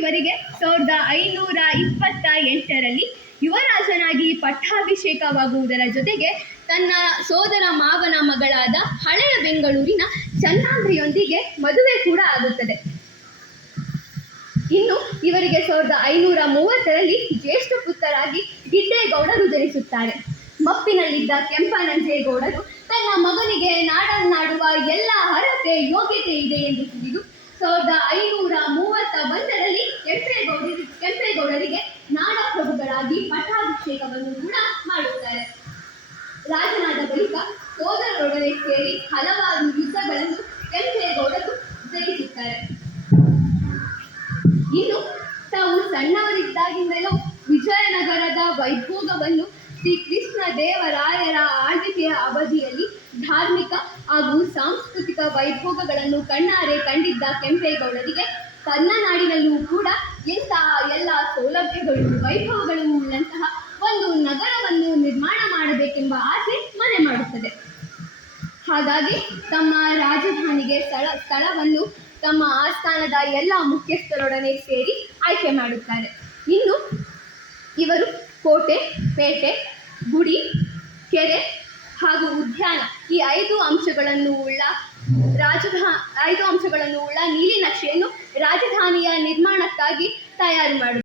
ಇವರಿಗೆ 1528ರಲ್ಲಿ ಯುವರಾಜನಾಗಿ ಪಟ್ಟಾಭಿಷೇಕವಾಗುವುದರ ಜೊತೆಗೆ ತನ್ನ ಸೋದರ ಮಾವನ ಮಗಳಾದ ಹಳೆಯ ಬೆಂಗಳೂರಿನ ಚನ್ನಾಂದ್ರಿಯೊಂದಿಗೆ ಮದುವೆ ಕೂಡ ಆಗುತ್ತದೆ. ಇನ್ನು ಇವರಿಗೆ 1530ರಲ್ಲಿ ಜ್ಯೇಷ್ಠ ಪುತ್ರರಾಗಿ ಗಿಡ್ಡೇಗೌಡರು ಜನಿಸುತ್ತಾರೆ. ಮಪ್ಪಿನಲ್ಲಿದ್ದ ಕೆಂಪನಂಜೇಗೌಡರು ತನ್ನ ಮಗನಿಗೆ ನಾಡನ್ನಾಡುವ ಎಲ್ಲ ಅರ್ಹತೆ ಯೋಗ್ಯತೆ ಇದೆ ಎಂದು ತಿಳಿದು 1531ರಲ್ಲಿ ಕೆಂಪೇಗೌಡರಿಗೆ ನಾಡಪ್ರಭುಗಳಾಗಿ ಪಟ್ಟಾಭಿಷೇಕವನ್ನು ಕೂಡ ಮಾಡುತ್ತಾರೆ. ರಾಜನಾದ ಬಳಿಕ ಸೋದರರೊಡನೆ ಸೇರಿ ಹಲವಾರು ಯುದ್ಧಗಳನ್ನು ಕೆಂಪೇಗೌಡರು ಜಯಿಸುತ್ತಾರೆ. ಇನ್ನು ತಾವು ಸಣ್ಣವರಿದ್ದಾಗಿಂದಲೂ ವಿಜಯನಗರದ ವೈಭೋಗವನ್ನು ಶ್ರೀಕೃಷ್ಣ ದೇವರಾಯರ ಆಳ್ವಿಕೆಯ ಅವಧಿಯಲ್ಲಿ ಧಾರ್ಮಿಕ ಹಾಗೂ ಸಾಂಸ್ಕೃತಿಕ ವೈಭೋಗಗಳನ್ನು ಕಣ್ಣಾರೆ ಕಂಡಿದ್ದ ಕೆಂಪೇಗೌಡರಿಗೆ ತನ್ನ ನಾಡಿನಲ್ಲೂ ಕೂಡ ಇಂತಹ ಎಲ್ಲ ಸೌಲಭ್ಯಗಳು ವೈಭವಗಳು ಉಳ್ಳಂತಹ ಒಂದು ನಗರವನ್ನು ನಿರ್ಮಾಣ ಮಾಡಬೇಕೆಂಬ ಆಸೆ ಮನೆ ಮಾಡುತ್ತದೆ. ಹಾಗಾಗಿ ತಮ್ಮ ರಾಜಧಾನಿಗೆ ಸ್ಥಳವನ್ನು ತಮ್ಮ ಆಸ್ಥಾನದ ಎಲ್ಲ ಮುಖ್ಯಸ್ಥರೊಡನೆ ಸೇರಿ ಆಯ್ಕೆ ಮಾಡುತ್ತಾರೆ. ಇನ್ನು ಇವರು ಕೋಟೆ, ಪೇಟೆ, ಗುಡಿ, ಕೆರೆ ಹಾಗೂ ಉದ್ಯಾನ ಈ 5 ಅಂಶಗಳನ್ನು ಉಳ್ಳ ನೀಲಿನಕ್ಷೆಯನ್ನು ರಾಜಧಾನಿಯ ನಿರ್ಮಾಣಕ್ಕಾಗಿ ತಯಾರು ಮಾಡುತ್ತಾರೆ.